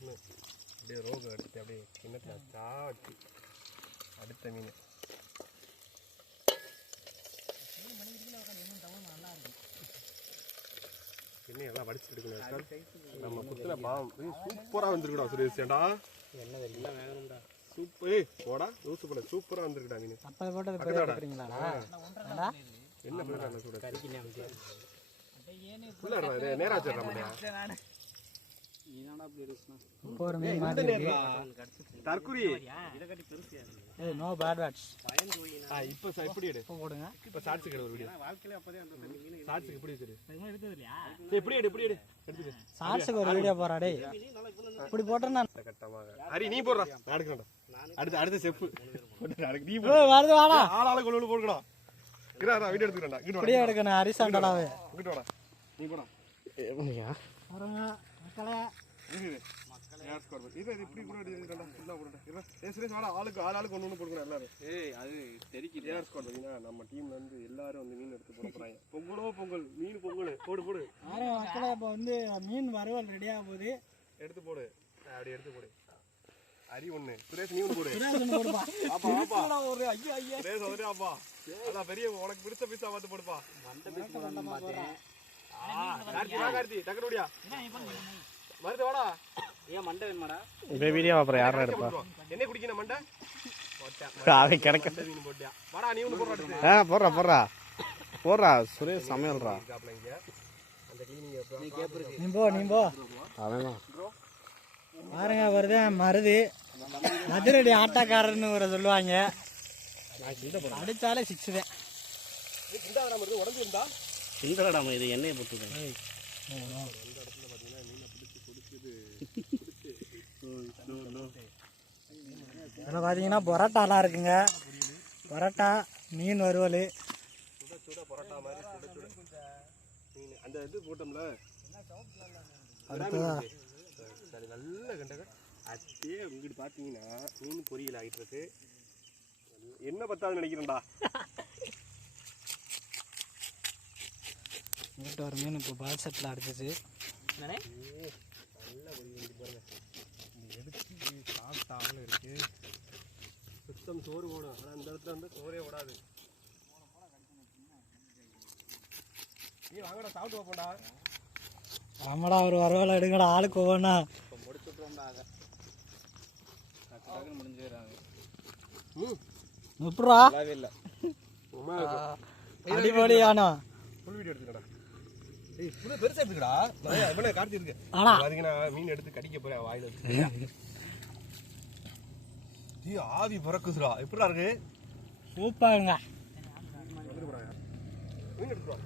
பொறுப்புன்னு அப்படியே ரோகம் எடுத்து அப்படியே கிண்ணத்தில் சாட்டி அடுத்த மீன். என்ன எல்லாம் வடிச்சு எடுக்கணும் நம்ம குத்துல பாவம். சூப்பராக வந்திருக்குடா சுரேஷ். ஏண்டா? என்ன எல்லாம் சூப்பர் ஏய் போடா. லூசு சூப்பராக வந்திருக்குடா மீன். அப்போ போட்டது என்ன பண்ணுறாங்க சொல்ற கறிக்கு அப்படி இருக்குண்ணா இப்போ தற்குறி ஏய் நோ பேட் ஆ இப்படி எடு. போடுங்க. இப்போ ஷார்ட்ஸ் ஒரு வீடியோ வாழ்க்கையில அப்பதே அந்த தண்ணி மீன் ஷார்ட்ஸுக்கு இப்படி எடுத்தது இல்லையா இப்படி எடு இப்படி எடு. ஷார்ட்ஸுக்கு ஒரு வீடியோ போறா டேய். இப்படி போட்டேன்னா கட்டமாக ஹரி நீ போடுறா. நான் எடுக்கிறேன்டா. அடுத்து அடுத்த செப்பு நீ ஏய், வருது வாடா. ஆளாளு கொள்ளு வீடியோ எடுத்துக்கிறேன்டா. எடுக்கணும் ஹரிசாண்டடாவே வாடா. நீ போடா இது ஆளுக்கு ஆள் ஆளுக்கு ஒன்று ஒன்று எல்லாரும். ஏய் அது தெரிக்குது. ஏஆர் ஸ்கோர் பார்த்தீங்கன்னா நம்ம டீம்ல இருந்து எல்லாரும் வந்து மீன் எடுத்து போட போறாங்க. பொங்கலோ பொங்கல் மீன் பொங்கல். போடு போடு. மக்களே இப்போ வந்து மீன் வறுவல் ரெடியாக போகுது. எடுத்து போடு. அப்படி எடுத்து போடு. அரி ஒண்ணு. சுரேஷ் நீ போடு. ஒண்ணு போடுப்பா. ஒரு ஐயோ ஐயோ. சுரேஷ் வந்துட்டு அதான் பெரிய உனக்கு பிடிச்ச பீஸா பார்த்து போடுப்பா. மண்டை பார்த்தேன் ஆ, கார்த்தி வாடா ஏன் மண்டை வேணுமாடா இப்போ வீடியோ அப்புறம் யாரா எடுப்பா என்ன குடிக்கணும் மண்டை போட்டேன். கிடைக்க மீன் போட்டியா வாடா நீ ஒன்று போடுறா ஆ போடுறா போடுறா போடுறா சுரேஷ் சமையல்றா அவன் பாருங்க வருது மருது மதுரடி ஆட்டக்காரர்னு ஒரு சொல்லுவாங்க அடிச்சாலே சிக்ஸ் தான் உடஞ்சு இருந்தா சிந்தலடா இது எண்ணெயை போட்டுருக்கேன் இதில் பார்த்தீங்கன்னா பரோட்டாலாம் இருக்குங்க. பரோட்டா மீன் வறுவல். சுட சுட பரோட்டா மாதிரி சுட சுட மீன் அந்த இது போட்டோம்ல நல்ல கண்டக அப்படியே இங்கிட்டு பார்த்தீங்கன்னா மீன் பொரியல் ஆகிட்டு இருக்கு என்ன பத்தாது நினைக்கிறேன்டா இங்கிட்ட ஒரு மீன் இப்போ பால் செட்டில் அடிச்சிச்சு. சாப்பிட்டாமல் இருக்கு சுத்தம் சோறு ஓடும் ஆனால் இந்த இடத்துல வந்து சோறே ஓடாது நீ வாங்கடா சாப்பிட்டு வைப்போம்டா ஆமாடா ஒரு வறுவல் எடுங்கடா ஆளுக்கு ஒவ்வொன்றா இப்போ முடிச்சுட்றோம்டா அதை. முடிஞ்சிடுறாங்க. ம். முப்புறா இல்லை. அடிபொலியானோ வீடியோ எடுத்துக்கடா. ஃபுல்லா பெருசா எடுத்துக்கடா. இவனே கார்த்தி இருக்கு. ஆனா பாத்தீங்கன்னா மீன் எடுத்து கடிக்க போறேன் வாயில டீ ஆவி பறக்குதுடா. எப்படிடா இருக்கு? சூப்பருங்க. மீன் எடுத்துட்டு வா.